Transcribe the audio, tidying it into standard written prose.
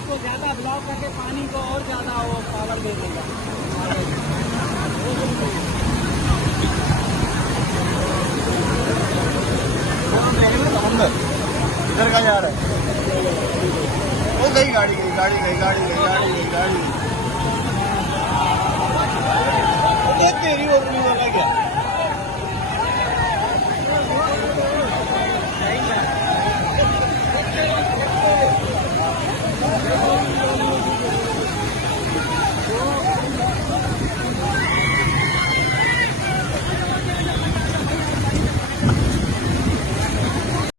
उसको ज्यादा ब्लॉक करके पानी को और ज्यादा वो पावर दे देगा। समंदर इधर का जा रहा है। वो गई गाड़ी गई गाड़ी गई गाड़ी गई गाड़ी गई गाड़ी